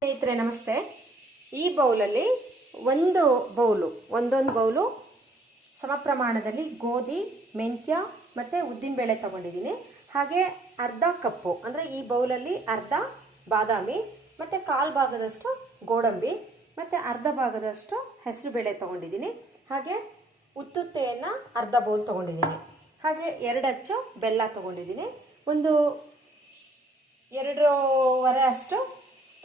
ಸ್ನೇಹಿತರೆ, ನಮಸ್ತೆ. ಈ ಬೌಲಲ್ಲಿ ಒಂದು ಬೌಲು, ಒಂದೊಂದು ಬೌಲು ಸಮ ಪ್ರಮಾಣದಲ್ಲಿ ಗೋಧಿ, ಮೆಂತ್ಯ ಮತ್ತು ಉದ್ದಿನಬೇಳೆ ತಗೊಂಡಿದ್ದೀನಿ. ಹಾಗೆ ಅರ್ಧ ಕಪ್ಪು, ಅಂದರೆ ಈ ಬೌಲಲ್ಲಿ ಅರ್ಧ ಬಾದಾಮಿ ಮತ್ತು ಕಾಲು ಭಾಗದಷ್ಟು ಗೋಡಂಬಿ ಮತ್ತು ಅರ್ಧ ಭಾಗದಷ್ಟು ಹೆಸರುಬೇಳೆ ತೊಗೊಂಡಿದ್ದೀನಿ. ಹಾಗೆ ಉತ್ತುತ್ತೆಯನ್ನು ಅರ್ಧ ಬೌಲ್ ತೊಗೊಂಡಿದ್ದೀನಿ. ಹಾಗೆ ಎರಡು ಅಚ್ಚು ಬೆಲ್ಲ ತೊಗೊಂಡಿದ್ದೀನಿ. ಒಂದು ಎರಡೂವರೆ ಅಷ್ಟು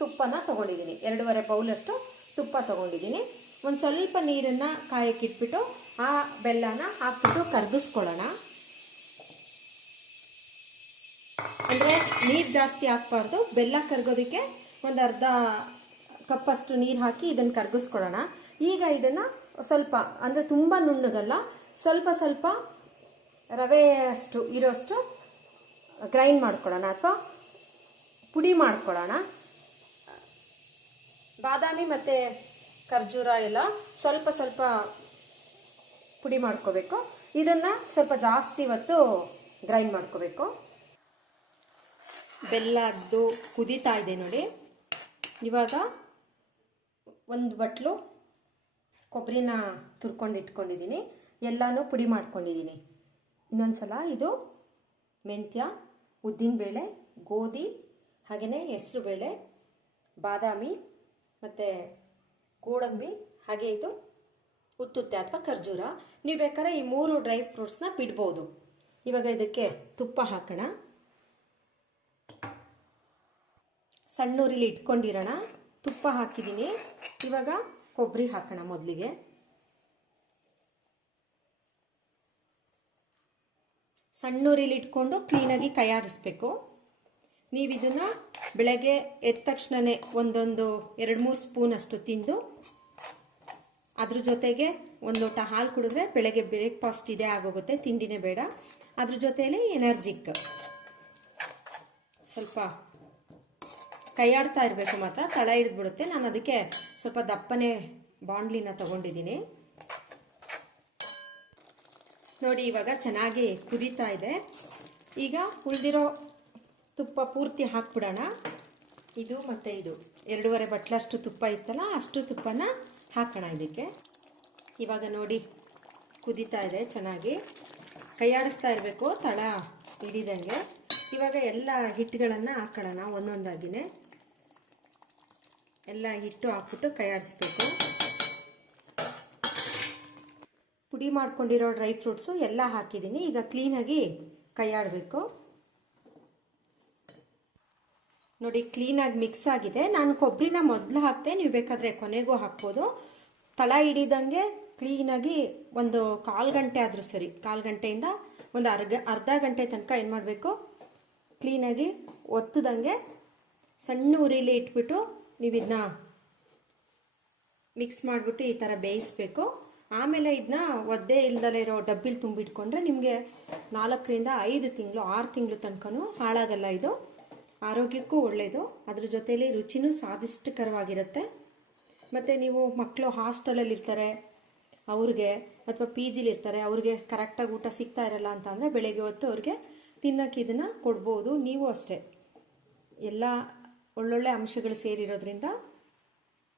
ತುಪ್ಪನ ತಗೊಂಡಿದ್ದೀನಿ. ಎರಡೂವರೆ ಬೌಲಷ್ಟು ತುಪ್ಪ ತಗೊಂಡಿದ್ದೀನಿ. ಒಂದು ಸ್ವಲ್ಪ ನೀರನ್ನು ಕಾಯಕ್ಕಿಟ್ಬಿಟ್ಟು ಆ ಬೆಲ್ಲನ ಹಾಕ್ಬಿಟ್ಟು ಕರಗಿಸ್ಕೊಳ್ಳೋಣ ಅಂದರೆ ನೀರು ಜಾಸ್ತಿ ಹಾಕ್ಬಾರ್ದು ಬೆಲ್ಲ ಕರಗೋದಕ್ಕೆ ಒಂದು ಅರ್ಧ ಕಪ್ಪಷ್ಟು ನೀರು ಹಾಕಿ ಇದನ್ನು ಕರಗಿಸ್ಕೊಳ್ಳೋಣ. ಈಗ ಇದನ್ನು ಸ್ವಲ್ಪ, ಅಂದರೆ ತುಂಬ ನುಣ್ಣಗಲ್ಲ, ಸ್ವಲ್ಪ ಸ್ವಲ್ಪ ರವೆಯಷ್ಟು ಇರೋಷ್ಟು ಗ್ರೈಂಡ್ ಮಾಡ್ಕೊಳ್ಳೋಣ ಅಥವಾ ಪುಡಿ ಮಾಡ್ಕೊಳ್ಳೋಣ. ಬಾದಾಮಿ ಮತ್ತು ಖರ್ಜೂರ ಎಲ್ಲ ಸ್ವಲ್ಪ ಸ್ವಲ್ಪ ಪುಡಿ ಮಾಡ್ಕೋಬೇಕು. ಇದನ್ನು ಸ್ವಲ್ಪ ಜಾಸ್ತಿ ಹೊತ್ತು ಗ್ರೈಂಡ್ ಮಾಡ್ಕೋಬೇಕು. ಬೆಲ್ಲ ಅದ್ದು ಕುದೀತಾ ಇದೆ ನೋಡಿ. ಇವಾಗ ಒಂದು ಬಟ್ಲು ಕೊಬ್ಬರಿನ ತುರ್ಕೊಂಡು ಇಟ್ಕೊಂಡಿದ್ದೀನಿ. ಎಲ್ಲನೂ ಪುಡಿ ಮಾಡ್ಕೊಂಡಿದ್ದೀನಿ. ಇನ್ನೊಂದು ಸಲ ಇದು ಮೆಂತ್ಯ, ಉದ್ದಿನಬೇಳೆ, ಗೋಧಿ ಹಾಗೆಯೇ ಹೆಸರುಬೇಳೆ, ಬಾದಾಮಿ ಮತ್ತು ಗೋಡಂಬಿ, ಹಾಗೆ ಇದು ಉತ್ತುತ್ತೆ ಅಥವಾ ಖರ್ಜೂರ. ನೀವು ಬೇಕಾದ್ರೆ ಈ ಮೂರು ಡ್ರೈ ಫ್ರೂಟ್ಸ್ನ ಬಿಡ್ಬೋದು. ಇವಾಗ ಇದಕ್ಕೆ ತುಪ್ಪ ಹಾಕೋಣ. ಸಣ್ಣೂರಿಲಿ ಇಟ್ಕೊಂಡಿರೋಣ. ತುಪ್ಪ ಹಾಕಿದ್ದೀನಿ. ಇವಾಗ ಕೊಬ್ಬರಿ ಹಾಕೋಣ ಮೊದಲಿಗೆ. ಸಣ್ಣೂರಿಲಿ ಇಟ್ಕೊಂಡು ಕ್ಲೀನಾಗಿ ಕೈ ಆಡಿಸ್ಬೇಕು ನೀವು ಇದನ್ನು ಬೆಳಗ್ಗೆ ಎದ್ದ ತಕ್ಷಣವೇ ಒಂದೊಂದು ಎರಡು ಮೂರು ಸ್ಪೂನ್ ಅಷ್ಟು ತಿಂದು ಅದ್ರ ಜೊತೆಗೆ ಒಂದು ಲೋಟ ಹಾಲು ಕುಡಿದ್ರೆ ಬೆಳಗ್ಗೆ ಬ್ರೇಕ್ಫಾಸ್ಟ್ ಇದೇ ಆಗೋಗುತ್ತೆ, ತಿಂಡಿನೇ ಬೇಡ. ಅದ್ರ ಜೊತೆಯಲ್ಲಿ ಎನರ್ಜಿಕ್ ಸ್ವಲ್ಪ ಕೈಯಾಡ್ತಾ ಇರಬೇಕು ಮಾತ್ರ, ತಳ ಹಿಡಿದ್ಬಿಡುತ್ತೆ. ನಾನು ಅದಕ್ಕೆ ಸ್ವಲ್ಪ ದಪ್ಪನೆ ಬಾಂಡ್ಲಿನ ತಗೊಂಡಿದ್ದೀನಿ. ನೋಡಿ, ಇವಾಗ ಚೆನ್ನಾಗಿ ಕುದೀತಾ ಇದೆ. ಈಗ ಉಳಿದಿರೋ ತುಪ್ಪ ಪೂರ್ತಿ ಹಾಕ್ಬಿಡೋಣ. ಇದು ಮತ್ತು ಇದು. ಎರಡೂವರೆ ಬಟ್ಲಷ್ಟು ತುಪ್ಪ ಇತ್ತಲ್ಲ, ಅಷ್ಟು ತುಪ್ಪನ ಹಾಕೋಣ ಇದಕ್ಕೆ. ಇವಾಗ ನೋಡಿ, ಕುದೀತಾ ಇದೆ ಚೆನ್ನಾಗಿ. ಕೈಯಾಡಿಸ್ತಾ ಇರಬೇಕು, ತಳ ಹಿಡಿದಂಗೆ. ಇವಾಗ ಎಲ್ಲ ಹಿಟ್ಟುಗಳನ್ನು ಹಾಕೊಳ್ಳೋಣ ಒಂದೊಂದಾಗಿನೇ. ಎಲ್ಲ ಹಿಟ್ಟು ಹಾಕ್ಬಿಟ್ಟು ಕೈಯಾಡಿಸ್ಬೇಕು. ಪುಡಿ ಮಾಡ್ಕೊಂಡಿರೋ ಡ್ರೈ ಫ್ರೂಟ್ಸು ಎಲ್ಲ ಹಾಕಿದ್ದೀನಿ. ಈಗ ಕ್ಲೀನಾಗಿ ಕೈಯಾಡಬೇಕು. ನೋಡಿ ಕ್ಲೀನಾಗಿ ಮಿಕ್ಸ್ ಆಗಿದೆ. ನಾನು ಕೊಬ್ಬರಿನ ಮೊದಲು ಹಾಕ್ತೆ, ನೀವು ಬೇಕಾದರೆ ಕೊನೆಗೂ ಹಾಕ್ಬೋದು. ತಳ ಹಿಡಿದಂಗೆ ಕ್ಲೀನಾಗಿ ಒಂದು ಕಾಲು ಗಂಟೆ ಆದರೂ ಸರಿ. ಕಾಲು ಗಂಟೆಯಿಂದ ಒಂದು ಅರ್ಧ ಅರ್ಧ ಗಂಟೆ ತನಕ ಏನು ಮಾಡಬೇಕು? ಕ್ಲೀನಾಗಿ ಒತ್ತದಂಗೆ ಸಣ್ಣ ಉರಿಲಿ ಇಟ್ಬಿಟ್ಟು ನೀವು ಇದನ್ನ ಮಿಕ್ಸ್ ಮಾಡಿಬಿಟ್ಟು ಈ ಥರ ಬೇಯಿಸ್ಬೇಕು. ಆಮೇಲೆ ಇದನ್ನ ಒದ್ದೆ ಇಲ್ದಲೇ ಇರೋ ಡಬ್ಬಿಲಿ ತುಂಬಿಟ್ಕೊಂಡ್ರೆ ನಿಮಗೆ ನಾಲ್ಕರಿಂದ ಐದು ತಿಂಗಳು, ಆರು ತಿಂಗಳು ತನಕನೂ ಹಾಳಾಗಲ್ಲ ಇದು. ಆರೋಗ್ಯಕ್ಕೂ ಒಳ್ಳೆಯದು ಅದ್ರ ಜೊತೆಯಲ್ಲಿ ರುಚಿನೂ ಸ್ವಾದಿಷ್ಟಕರವಾಗಿರುತ್ತೆ. ಮತ್ತು ನೀವು ಮಕ್ಕಳು ಹಾಸ್ಟೆಲಲ್ಲಿ ಇರ್ತಾರೆ ಅವ್ರಿಗೆ ಅಥವಾ ಪಿ ಜಿಲಿರ್ತಾರೆ, ಅವ್ರಿಗೆ ಕರೆಕ್ಟಾಗಿ ಊಟ ಸಿಗ್ತಾ ಇರಲ್ಲ ಅಂತ ಅಂದರೆ ಬೆಳಗ್ಗೆ ಹೊತ್ತು ಅವ್ರಿಗೆ ತಿನ್ನೋಕೆ ಇದನ್ನು ಕೊಡ್ಬೋದು. ನೀವು ಅಷ್ಟೇ. ಎಲ್ಲ ಒಳ್ಳೊಳ್ಳೆ ಅಂಶಗಳು ಸೇರಿರೋದ್ರಿಂದ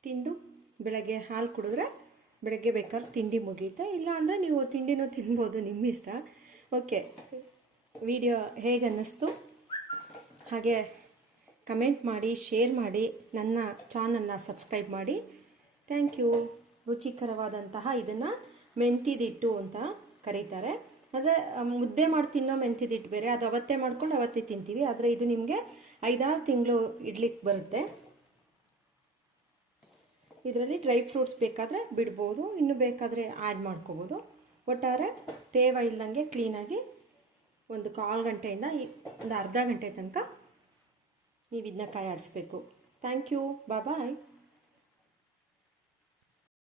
ತಿಂದು ಬೆಳಗ್ಗೆ ಹಾಲು ಕುಡಿದ್ರೆ ಬೆಳಗ್ಗೆ ಬೇಕಾದ್ರೆ ತಿಂಡಿ ಮುಗಿಯುತ್ತೆ ಇಲ್ಲ ಅಂದರೆ ನೀವು ತಿಂಡಿನೂ ತಿನ್ಬೋದು ನಿಮ್ಮ ಇಷ್ಟ ಓಕೆ. ವಿಡಿಯೋ ಹೇಗೆ ಅನ್ನಿಸ್ತು ಹಾಗೆ ಕಮೆಂಟ್ ಮಾಡಿ, ಶೇರ್ ಮಾಡಿ, ನನ್ನ ಚಾನಲ್ನ ಸಬ್ಸ್ಕ್ರೈಬ್ ಮಾಡಿ. Thank you. ರುಚಿಕರವಾದಂತಹ ಇದನ್ನು ಮೆಂತಿದಿಟ್ಟು ಅಂತ ಕರೀತಾರೆ. ಅಂದರೆ ಮುದ್ದೆ ಮಾಡಿ ತಿನ್ನೋ ಮೆಂತಿದಿಟ್ಟು ಬೇರೆ, ಅದು ಅವತ್ತೇ ಮಾಡ್ಕೊಂಡು ಅವತ್ತೇ ತಿಂತೀವಿ. ಆದರೆ ಇದು ನಿಮಗೆ ಐದಾರು ತಿಂಗಳು ಇಡ್ಲಿಕ್ಕೆ ಬರುತ್ತೆ. ಇದರಲ್ಲಿ ಡ್ರೈ ಫ್ರೂಟ್ಸ್ ಬೇಕಾದರೆ ಬಿಡ್ಬೋದು, ಇನ್ನು ಬೇಕಾದರೆ ಆ್ಯಡ್ ಮಾಡ್ಕೋಬೋದು. ಒಟ್ಟಾರೆ ತೇವ ಇಲ್ಲದಂಗೆ ಕ್ಲೀನಾಗಿ ಒಂದು ಕಾಲು ಗಂಟೆಯಿಂದ ಒಂದು ಅರ್ಧ ಗಂಟೆ ತನಕ ನೀವು ಇದನ್ನ ಕಾಯಿ ಆಡಿಸ್ಬೇಕು. Thank you bye